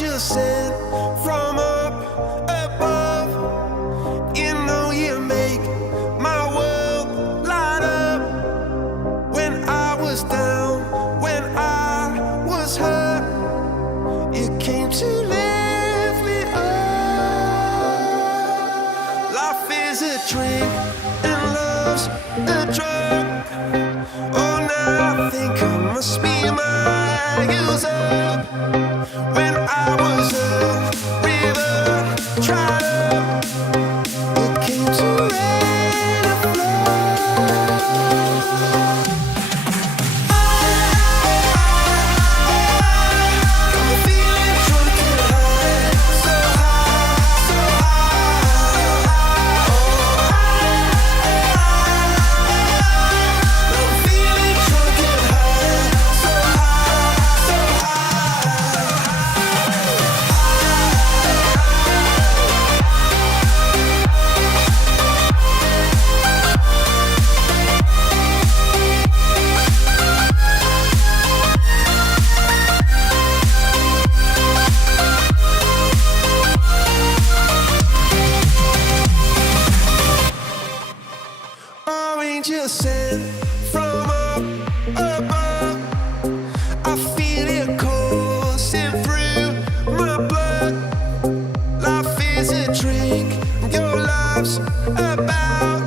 angel sent from up above. You know you make my world light up. When I was down, when I was hurt, you came to lift me up. Life is a drink and love's a drug. Oh, now I think I must be my use up. When I was a river dried up, you came to rain and flood. Got me feeling drunk and high, so high, so high. I'm feeling drunk and high, so high, so angel sent from up above. I feel it coursing through my blood. Life is a drink, your love's about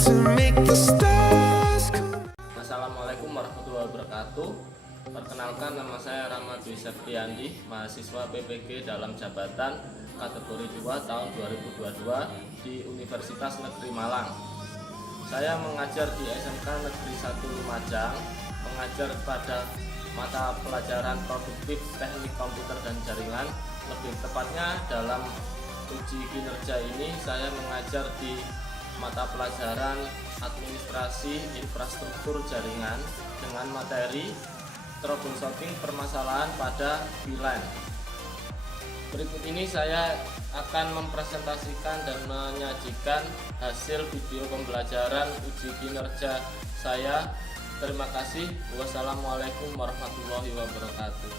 to make the stars come. Assalamualaikum warahmatullahi wabarakatuh. Perkenalkan, nama saya Rahmat Dwi Septiandi, mahasiswa PPG dalam jabatan kategori 2 tahun 2022 di Universitas Negeri Malang. Saya mengajar di SMK Negeri 1 Lumajang, mengajar pada mata pelajaran produktif teknik komputer dan jaringan. Lebih tepatnya dalam uji kinerja ini saya mengajar di mata pelajaran administrasi infrastruktur jaringan dengan materi troubleshooting permasalahan pada VLAN. Berikut ini saya akan mempresentasikan dan menyajikan hasil video pembelajaran uji kinerja saya. Terima kasih. Wassalamualaikum warahmatullahi wabarakatuh.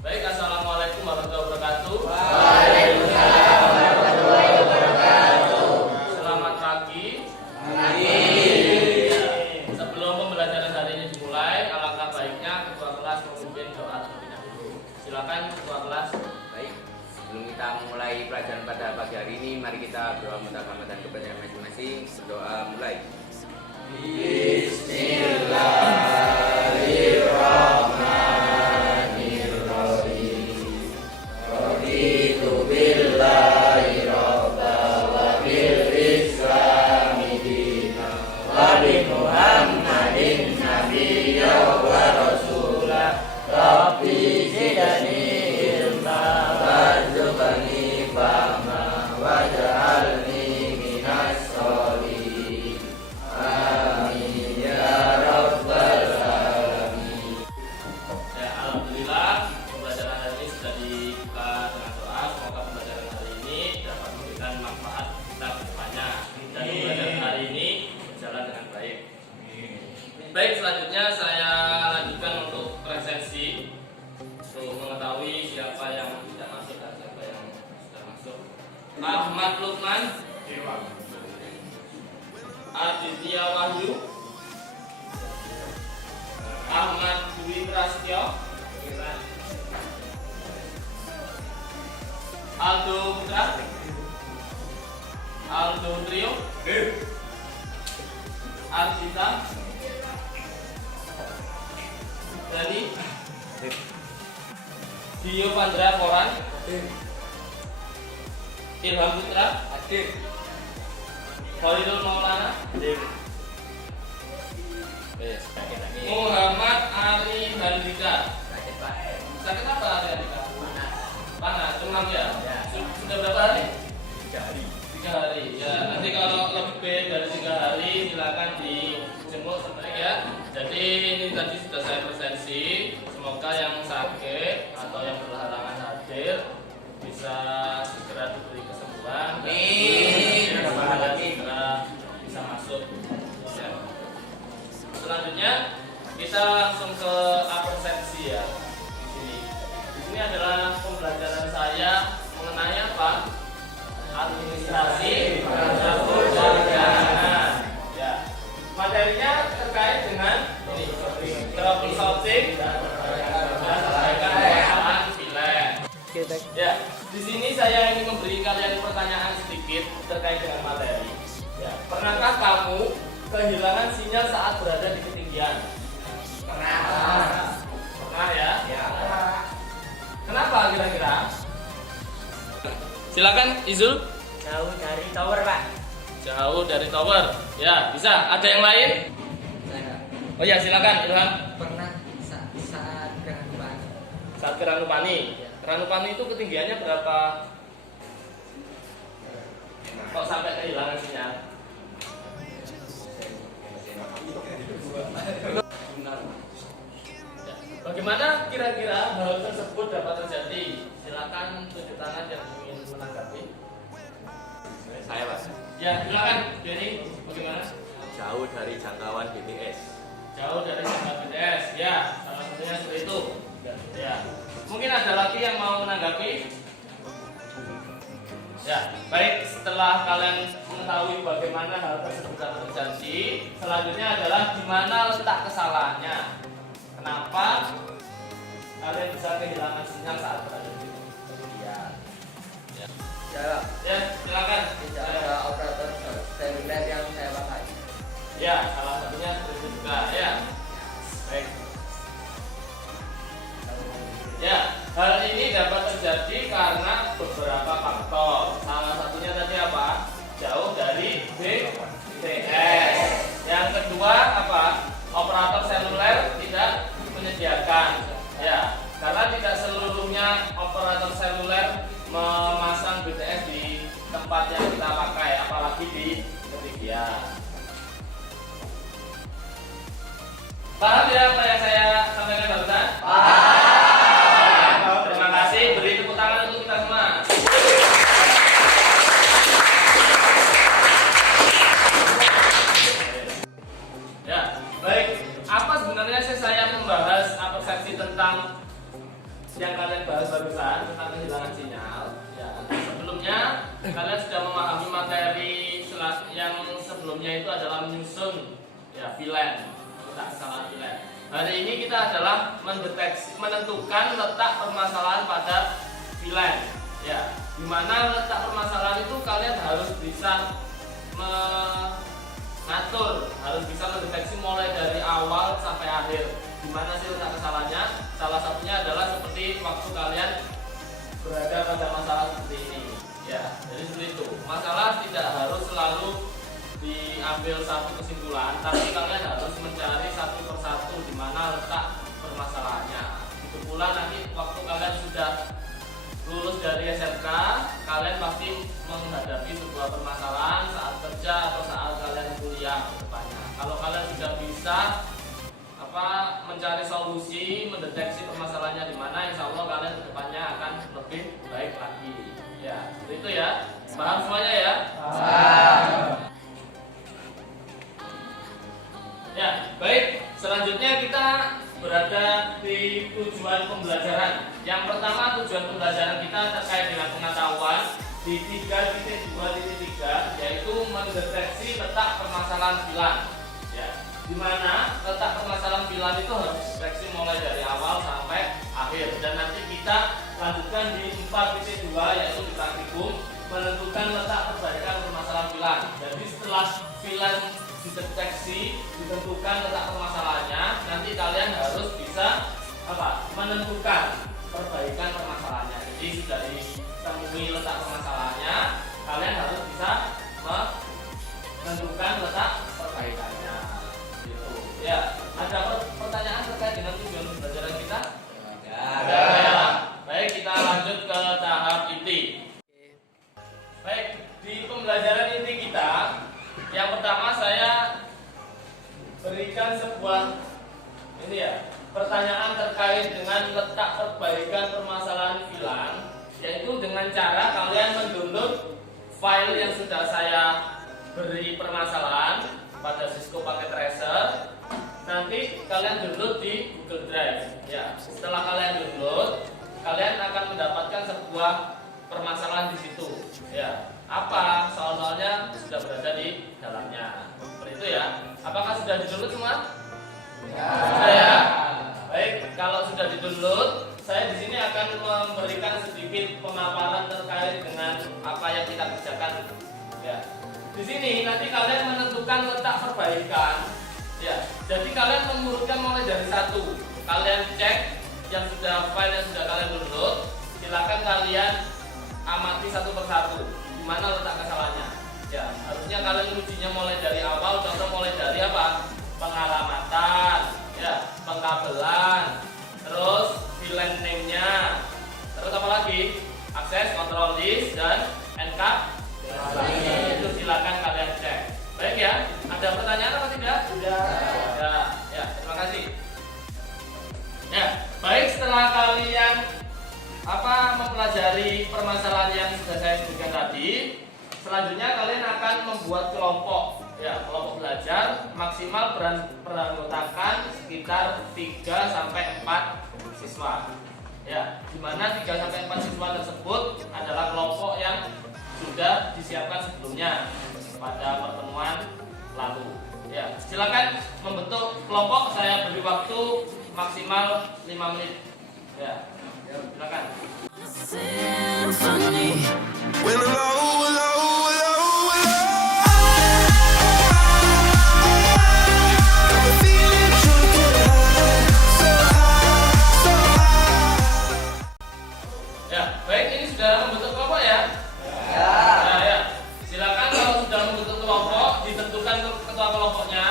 Baik, assalamualaikum warahmatullahi wabarakatuh. Waalaikumsalam warahmatullahi wabarakatuh. Selamat pagi. Pagi. Sebelum pembelajaran hari ini dimulai, alangkah baiknya ketua kelas memimpin doa terlebih dahulu. Silakan ketua kelas. Baik, sebelum kita mulai pelajaran pada pagi hari ini, mari kita berdoa minta keselamatan kepada masing-masing. Berdoa mulai. Bismillahirrahmanirrahim. Raditu billahi rabba wa bil islami dina wa bi Muhammadin nabiyya wa rasula. Rabbi zidni ilma warzuqni fahma waj'alni minas sholihin. Amin ya rabbal alamin. Ya, alhamdulillah pembelajaran hari ini sudah dibuka dengan doa. Semoga pembelajaran hari ini dapat memberikan manfaat kita ke depannya dan pembelajaran hari ini berjalan dengan baik. Baik, selanjutnya saya lanjutkan untuk presensi untuk mengetahui siapa yang tidak masuk dan siapa yang sudah masuk. Ahmad Lukman, Aditya Wahyu, Ahmad Dwi Prasetyo, Aldo Putra, Aldo Trio, Arsita, Dani, Dio Pandra Koran, Ilham Putra, Khalidul Maulana, Muhammad Ari Handika. Sakit apa Ari Handika? Panas, demam ya? Sudah berapa hari? 3 hari. Ya, nanti kalau lebih dari 3 hari silakan dijenguk sebaik ya. Jadi ini tadi sudah saya presensi. Semoga yang sakit atau yang berhalangan hadir bisa segera diberi kesembuhan. Amin. Segera bisa masuk. Ya. Selanjutnya kita langsung ke absensi ya. Di sini adalah kehilangan sinyal saat berada di ketinggian? Pernah. Pernah ya? Ya. Kenapa kira-kira? Silakan Izul. Jauh dari tower, Pak. Jauh dari tower. Ya, bisa. Ada yang lain? Saya Oh ya, silakan Ilham. pernah saat gerhana bulan. Saat Gerhana Pani. Gerhana Pani itu ketinggiannya berapa? Kok sampai kehilangan sinyal? Bagaimana kira-kira hal tersebut dapat terjadi? Silakan tunjuk tangan yang ingin menanggapi. Saya Pak. Ya, silakan. Jadi, bagaimana? Jauh dari jangkauan BTS. Jauh dari jangkauan BTS. Ya, salah satunya seperti itu. Ya. Mungkin ada lagi yang mau menanggapi? Ya, baik. Setelah kalian mengetahui bagaimana hal tersebut dapat terjadi, selanjutnya adalah di mana letak kesalahannya. Kenapa kalian bisa kehilangan sinyal saat berada di ketinggian? Ya, Jawab. ya silakan. Tidak ada operator seluler yang saya pakai. Ya, salah satunya seperti itu juga. Ya, baik. Ya, hal ini dapat terjadi karena beberapa faktor. Salah satunya tadi apa? Jauh dari BTS. Yang kedua apa? Operator seluler tidak menyediakan. Ya, karena tidak seluruhnya operator seluler memasang BTS di tempat yang kita pakai, apalagi di ketinggian. Paham ya apa yang saya sampaikan barusan? Terima kasih. Beri tepuk tangan untuk kita semua. Ya, baik. Apa sebenarnya sih saya membahas persepsi tentang yang kalian bahas barusan tentang kehilangan sinyal? Ya, sebelumnya kalian sudah memahami materi yang sebelumnya itu adalah menyusun ya VLAN, letak kesalahan VLAN. Hari ini kita adalah menentukan letak permasalahan pada VLAN. Ya, di mana letak permasalahan itu kalian harus bisa mengatur, harus bisa mendeteksi mulai dari awal sampai akhir. Di mana sih letak kesalahannya? Salah satunya adalah seperti waktu kalian berada pada masalah seperti ini. Ya, jadi seperti itu. Masalah tidak harus selalu diambil satu kesimpulan, tapi kalian harus mencari satu persatu di mana letak permasalahannya. Itu pula nanti waktu kalian sudah lulus dari SMK, kalian pasti menghadapi sebuah permasalahan saat kerja atau saat kalian kuliah ke depannya. Kalau kalian sudah bisa mencari solusi, mendeteksi permasalahannya di mana, insya Allah kalian ke depannya akan lebih baik lagi. Ya, seperti itu ya. Paham semuanya ya? Paham. Ya, baik. Selanjutnya kita berada di tujuan pembelajaran. Yang pertama, tujuan pembelajaran kita terkait dengan pengetahuan di 3.2.3, yaitu mendeteksi letak permasalahan VLAN. Ya, di mana letak permasalahan VLAN itu harus dideteksi mulai dari awal sampai akhir. Dan nanti kita lanjutkan di 4.2, yaitu di praktikum menentukan letak perbaikan permasalahan VLAN. Jadi setelah VLAN dideteksi, ditentukan letak permasalahannya, nanti kalian harus bisa menentukan perbaikan permasalahannya. Jadi sudah ditemui letak permasalahannya, kalian harus bisa menentukan letak perbaikannya. Gitu. Ya, ada pertanyaan terkait dengan tujuan pembelajaran kita? Ada. Ya. Baik, kita lanjut ke tahap inti. Baik, di pembelajaran inti kita, yang pertama saya berikan sebuah pertanyaan terkait dengan letak perbaikan permasalahan VLAN, yaitu dengan cara kalian mendownload file yang sudah saya beri permasalahan pada Cisco Packet Tracer. Nanti kalian download di Google Drive. Ya, setelah kalian download, kalian akan mendapatkan sebuah permasalahan di situ. Ya, apa soal-soalnya sudah berada di dalamnya. Seperti itu ya. Apakah sudah di-download semua? Ya. Sudah ya. Baik, kalau sudah di-download, saya di sini akan memberikan sedikit pemaparan terkait dengan apa yang kita kerjakan. Ya. di sini nanti kalian menentukan letak perbaikan. Ya, jadi kalian mengurutkan mulai dari 1. Kalian cek yang sudah file yang sudah kalian download. Silakan kalian amati satu persatu di mana letak kesalahannya. Ya, harusnya kalian mengujinya mulai dari awal. Contoh mulai dari apa? Pengalamatan, ya, pengkabelan, terus VLAN name-nya, terus apa lagi? Akses, control list, dan encap. Itu silakan kalian cek. Baik ya, ada pertanyaan apa tidak? Ya, terima kasih. Ya, baik, setelah kalian mempelajari permasalahan yang sudah saya sebutkan tadi, selanjutnya kalian akan membuat kelompok. Ya, kelompok belajar maksimal beranggotakan sekitar 3 sampai 4 siswa. Ya, di mana 3 sampai 4 siswa tersebut adalah kelompok yang sudah disiapkan sebelumnya pada pertemuan lalu. Ya, silakan membentuk kelompok. Saya beri waktu maksimal 5 menit. Ya, silakan. When I'm low, low, low, low, I'm feeling drunk and high, so high, so high. Ya, baik, ini sudah membentuk kelompok ya? Ya. Silakan kalau sudah membentuk kelompok, ditentukan ketua kelompoknya.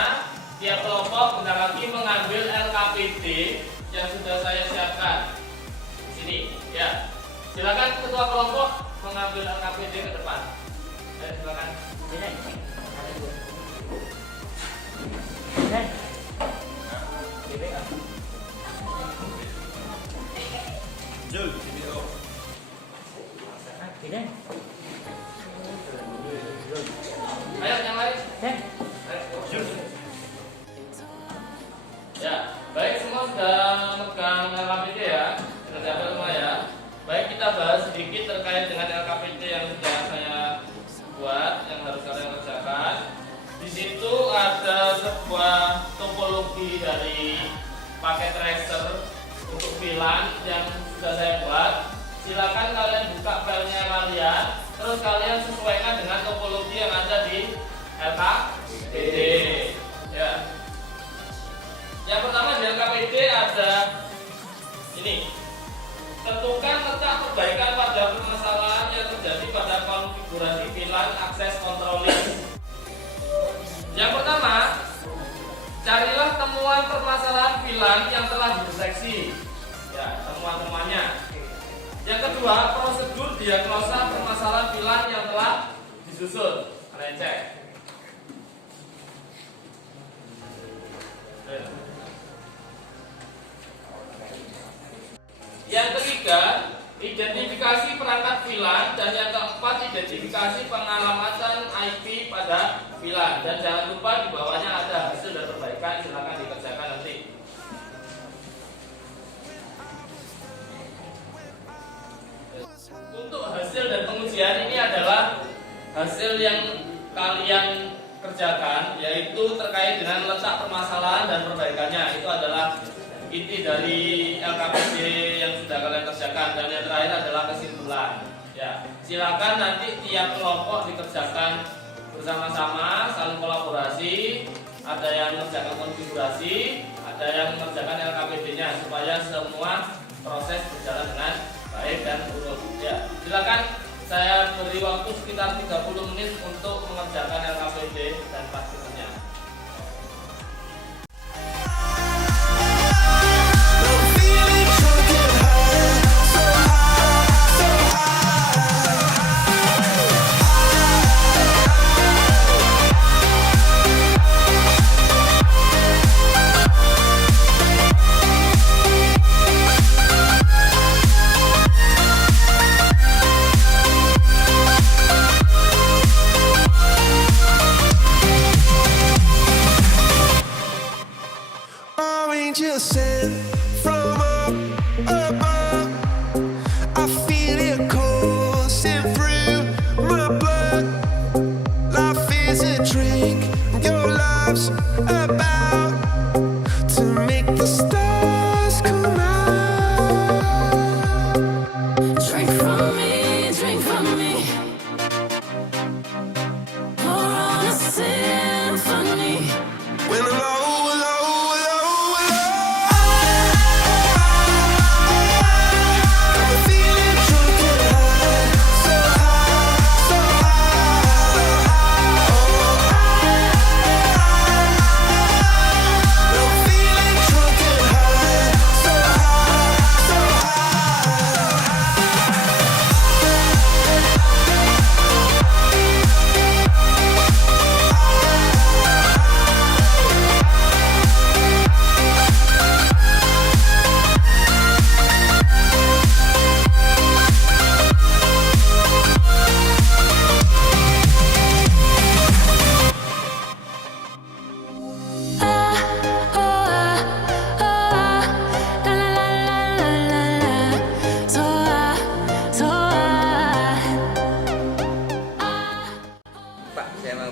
Tiap kelompok bentar lagi mengambil LKPD yang sudah saya siapkan di sini. Ya, silakan ketua kelompok mengambil LKPD ke depan. Silakan. Ayo yang lain. Ya, baik, semua sudah memegang LKPD ya. Sudah diambil semua ya. Baik, kita bahas sedikit terkait dengan LKPD yang sudah saya buat, yang harus kalian kerjakan. Di situ ada sebuah topologi dari paket tracer untuk VLAN yang sudah saya buat. Silakan kalian buka filenya kalian, terus kalian sesuaikan dengan topologi yang ada di LKPD. Ya. Yang pertama di LKPD ada ini. Tentukan letak perbaikan pada permasalahan yang terjadi pada konfigurasi VLAN akses control list. Yang pertama, carilah temuan permasalahan VLAN yang telah dideteksi. Ya, temuan-temuannya. Yang kedua, prosedur diagnosa permasalahan VLAN yang telah disusun. Kalian cek. Yang ketiga, identifikasi perangkat VLAN, dan yang keempat, identifikasi pengalamatan IP pada VLAN. Dan jangan lupa di bawahnya ada hasil dan perbaikan, silakan dikerjakan nanti. Untuk hasil dan pengujian ini adalah hasil yang kalian kerjakan, yaitu terkait dengan letak permasalahan dan perbaikannya. Itu adalah inti dari LKPD yang sudah kalian kerjakan. Dan yang terakhir adalah kesimpulan. Ya, silakan nanti tiap kelompok dikerjakan bersama-sama, saling kolaborasi. Ada yang mengerjakan konfigurasi, ada yang mengerjakan LKPD-nya, supaya semua proses berjalan dengan baik dan urut. Ya, silakan, saya beri waktu sekitar 30 menit untuk mengerjakan LKPD dan praktiknya. I'm feeling drunk and high, so high, so angel sent from up above. I feel it coursing through my blood. Life is a drink, your love's about to make the stars come out. Drink from me, drink from me. Pour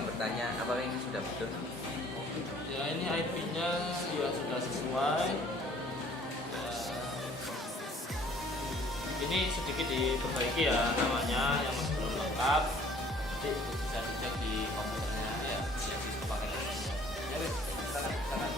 yang bertanya apakah ini sudah betul? Ya ini IP-nya ya sudah sesuai. Ini sedikit diperbaiki ya namanya yang masih belum lengkap. Nanti bisa dicek di komputernya ya yang bisa pakai lisensinya. Ya wes, silakan.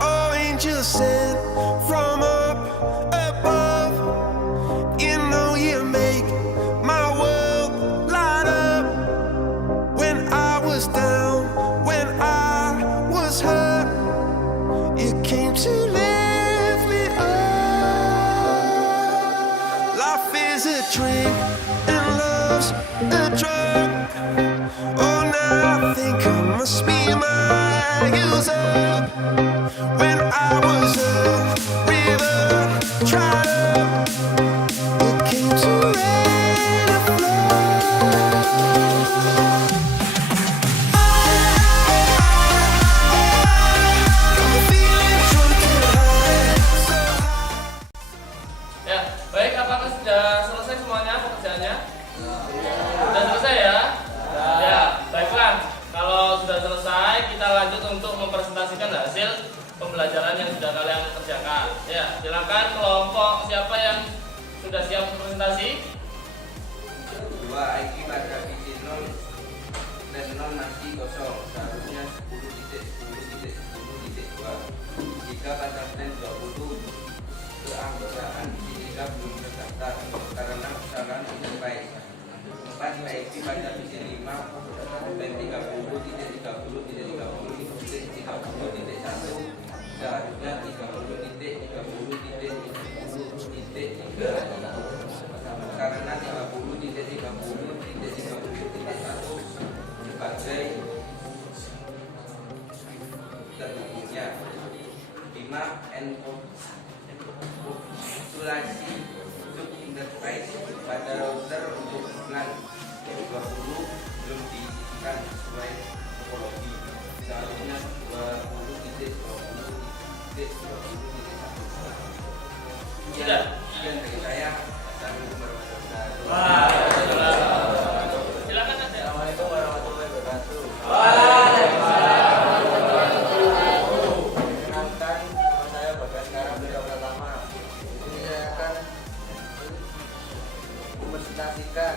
Oh, angel sent from up above. You know you make my world light up. When I was down, when I was hurt, you came to lift me up. Life is a drink and love's a drug. Oh, now I think I must be my user. When I was a river dried up, it came to rain and flood. I'm feeling drunk and high, so high. Ya, baik, apakah sudah selesai semuanya pekerjaannya? Sudah selesai ya? Ya, baiklah. Kalau sudah selesai, kita lanjut untuk mempresentasikan hasil pembelajaran yang sudah kalian kerjakan. Ya, silakan kelompok siapa yang sudah siap presentasi? 2 IQ pada visi 0 dan 0 masih kosong, seharusnya 10.10.10.2. Jika pada plan 20 keanggotaan visi 3 belum terdaftar karena kesalahan interface. 4 IQ pada visi 5 dan 30.30.30.30.1 seharusnya 30.30.30.3 karena 30.30.30.1 sebagai terhubungnya. 5 enkapsulasi subinterface pada router untuk plan 20 belum diisikan sesuai topologi, seharusnya 20.20.20.1. Sudah. Sekian dari saya. Assalamualaikum warahmatullahi wabarakatuh. Silakan Anda. Assalamualaikum warahmatullahi wabarakatuh. Perkenalkan, nama saya Bagas Karam Wira Pratama. Di sini saya akan mempresentasikan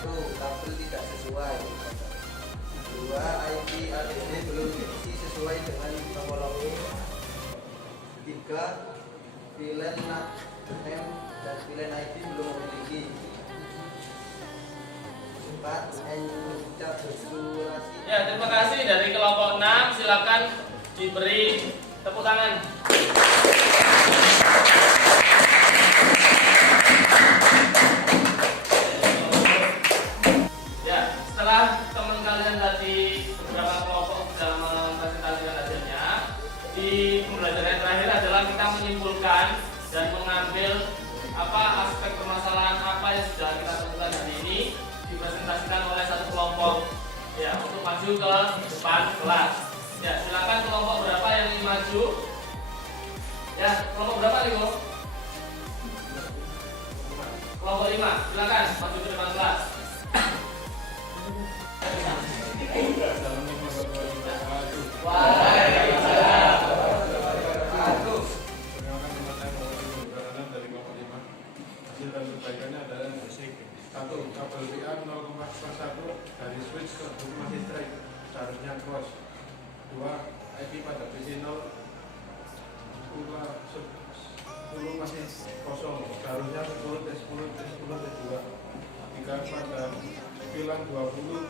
1. Kabel tidak sesuai. 2. IP ADC belum diisi sesuai dengan topologi. 3. VLAN NAT M dan VLAN IP belum memiliki. 4. Encapsulasi. Ya, terima kasih dari kelompok 6. Silakan diberi tepuk tangan. Ya, setelah teman kalian tadi beberapa kelompok sudah mempresentasikan hasilnya, di pembelajaran yang terakhir adalah kita menyimpulkan dan mengambil apa aspek permasalahan apa yang sudah kita temukan hari ini dipresentasikan oleh satu kelompok ya untuk maju ke depan kelas. Ya, silakan kelompok berapa yang ingin maju? Ya, kelompok berapa nih, Bu? Kelompok 5, silakan maju ke depan kelas. Hasil dan perbaikannya adalah satu kabel VA 0,1 dari switch ke bus masih straight, seharusnya cross. 2 IP pada PC 0 10 masih kosong, seharusnya 10 T10 T10 T2. 3 pada Pilang 20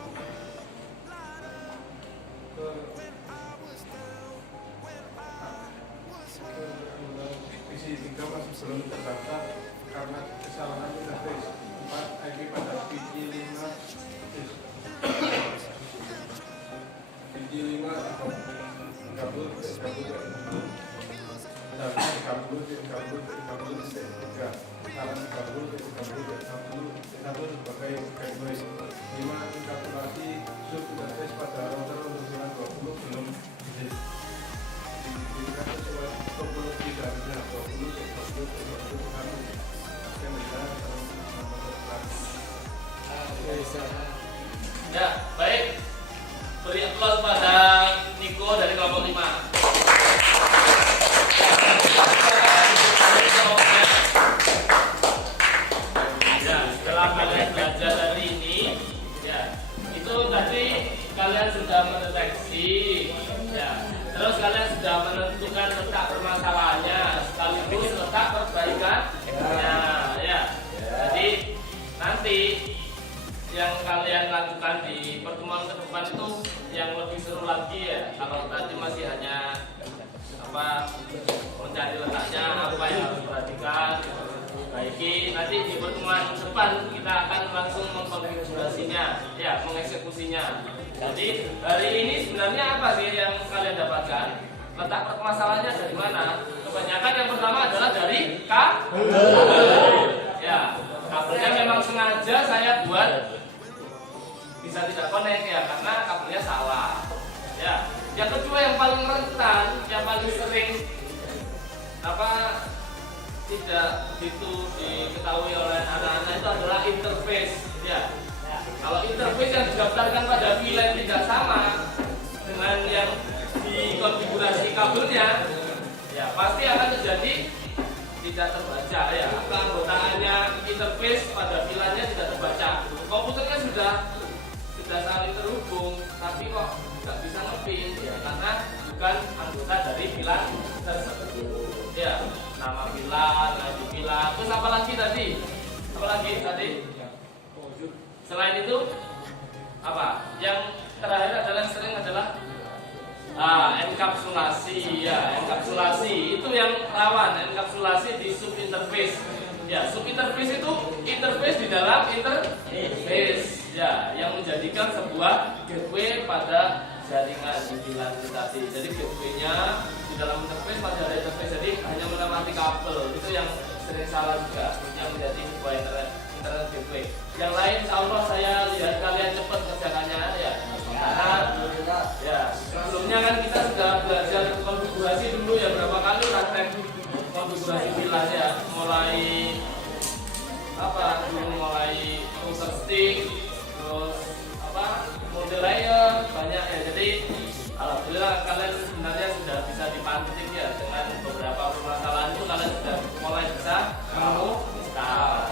ke visi 3 masih belum terdaftar karena kesalahan interface. 4 IP pada visi 5 sebagai gateway. 5 kalkulasi sub interface pada router untuk pilang 20 belum diberikan sesuai topologi jaringan 20 Ya, baik. Beri aplaus pada Niko dari kelompok 5. Ya, setelah kalian belajar hari ini, ya, itu tadi kalian sudah mendeteksi, ya, terus kalian sudah menentukan letak permasalahannya, sekaligus letak perbaikannya, ya. Jadi nanti yang kalian lakukan di pertemuan ke depan itu yang lebih seru lagi ya. Kalau tadi masih hanya mencari letaknya, apa yang harus diperhatikan, baiki. Nanti di pertemuan depan kita akan langsung mengkonfigurasinya, ya, mengeksekusinya. Jadi hari ini sebenarnya apa sih yang kalian dapatkan? Letak permasalahannya dari mana? Kebanyakan yang pertama adalah dari kabel. Ya, kabelnya memang sengaja saya buat bisa tidak connect ya, karena kabelnya salah. Ya, yang kedua yang paling rentan, yang paling sering tidak begitu diketahui oleh anak-anak itu adalah interface. Ya, kalau interface yang didaftarkan pada VLAN tidak sama dengan yang dikonfigurasi kabelnya, ya pasti akan terjadi tidak terbaca ya. Keanggotaannya interface pada VLAN-nya tidak terbaca. Komputernya sudah saling terhubung, tapi kok nggak bisa ngepin ya, karena bukan anggota dari VLAN tersebut. Ya, nama VLAN, ID VLAN, terus apa lagi tadi? Selain itu apa? Yang terakhir adalah sering adalah enkapsulasi ya. Enkapsulasi itu yang rawan, enkapsulasi di subinterface. Ya, subinterface itu interface di dalam interface ya, yang menjadikan sebuah gateway pada jaringan di VLAN tadi. Jadi gateway-nya di dalam interface pada interface, jadi hanya menamati kabel. Itu yang sering salah juga, yang menjadi sebuah internet gateway. Yang lain insya Allah saya lihat kalian cepat kerjakannya ya. Karena ya, sebelumnya kan kita sudah belajar konfigurasi dulu ya, berapa kali praktek konfigurasi VLAN ya, mulai router stick, terus model layer banyak ya. Jadi alhamdulillah kalian sebenarnya sudah bisa dipantik ya, dengan beberapa permasalahan itu kalian sudah mulai bisa menemukan.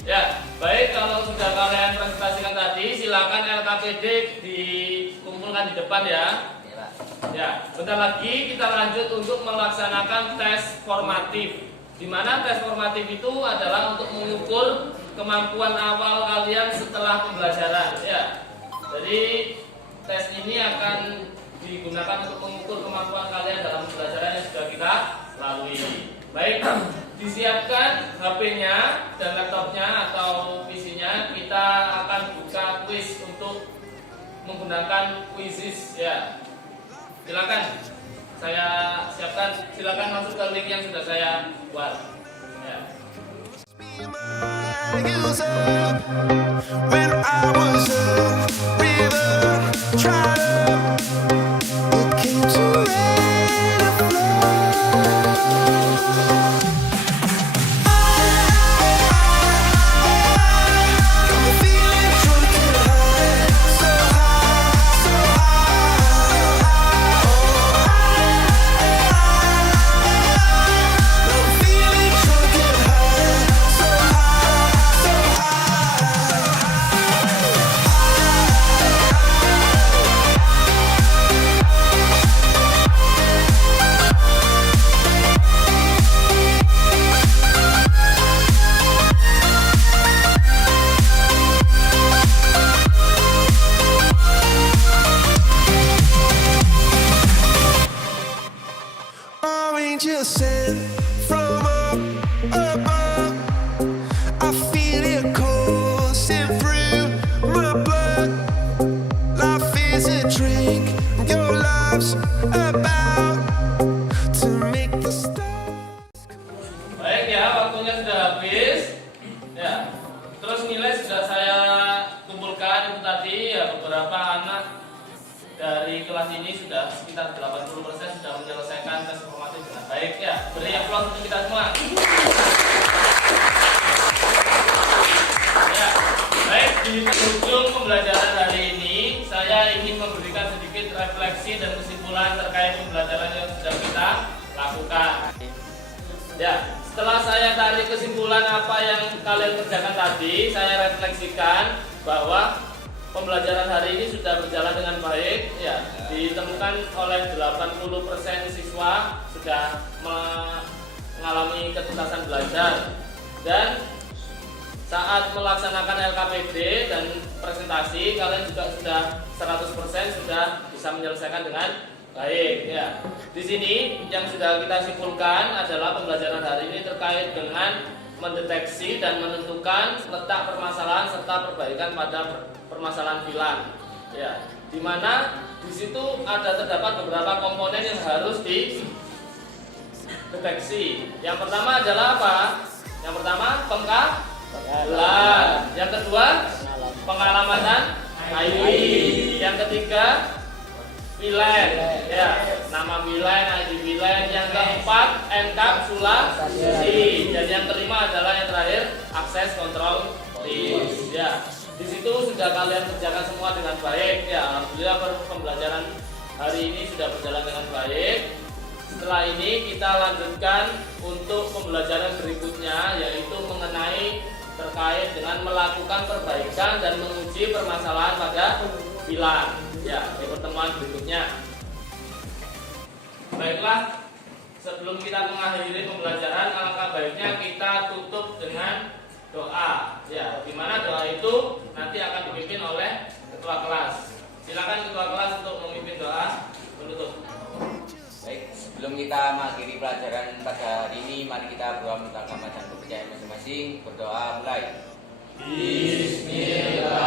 Ya, baik, kalau sudah kalian presentasikan tadi, silakan LKPD dikumpulkan di depan ya. Ya, bentar lagi kita lanjut untuk melaksanakan tes formatif. Di mana tes formatif itu adalah untuk mengukur kemampuan awal kalian setelah pembelajaran. Ya, jadi tes ini akan digunakan untuk mengukur kemampuan kalian dalam pembelajaran yang sudah kita lalui. Baik, disiapkan HP-nya dan laptopnya atau PC-nya. Kita akan buka quiz untuk menggunakan quizzes ya. Silakan, saya siapkan. Silakan masuk ke link yang sudah saya buat. Ya. When I was a river, tried it came to rain or flood. I'm feeling drunk and high, so high, so high. I'm feeling drunk and high, so high, so high. drink. Your love's about to make the stars. Baik ya, waktunya sudah habis. Ya, terus nilai sudah saya kumpulkan itu tadi ya, beberapa anak dari kelas ini sudah sekitar 80% sudah menyelesaikan tes formatif dengan baik ya. Beri aplaus untuk kita semua. Ya, baik, di ujung pembelajaran hari ini saya ingin memberikan sedikit refleksi dan kesimpulan terkait pembelajaran yang sudah kita lakukan. Ya, setelah saya tarik kesimpulan apa yang kalian kerjakan tadi, saya refleksikan bahwa pembelajaran hari ini sudah berjalan dengan baik. Ya, ditemukan oleh 80% siswa sudah mengalami ketuntasan belajar, dan saat melaksanakan LKPD dan presentasi kalian juga sudah 100% sudah bisa menyelesaikan dengan baik ya. Di sini yang sudah kita simpulkan adalah pembelajaran hari ini terkait dengan mendeteksi dan menentukan letak permasalahan serta perbaikan pada permasalahan bilang. Ya, di mana di situ terdapat beberapa komponen yang harus dideteksi. Yang pertama adalah apa? Yang pertama pengkalan. Yang kedua pengalamatan IP. Yang ketiga wilayah, ya, nama wilayah, ID wilayah. Yang keempat enkapsulasi, dan yang kelima adalah yang terakhir akses kontrol list. Ya, di situ sudah kalian kerjakan semua dengan baik. Ya, alhamdulillah pembelajaran hari ini sudah berjalan dengan baik. Setelah ini kita lanjutkan untuk pembelajaran berikutnya, yaitu mengenai terkait dengan melakukan perbaikan dan menguji permasalahan pada bilang. Ya, di pertemuan berikutnya. Baiklah, sebelum kita mengakhiri pembelajaran, alangkah baiknya kita tutup dengan doa. Ya, di mana doa itu nanti akan dipimpin oleh ketua kelas. Silakan ketua kelas untuk memimpin doa penutup. Baik, sebelum kita mengakhiri pelajaran pada hari ini, mari kita berdoa minta agama dan kepercayaan masing-masing. Berdoa mulai. Bismillah.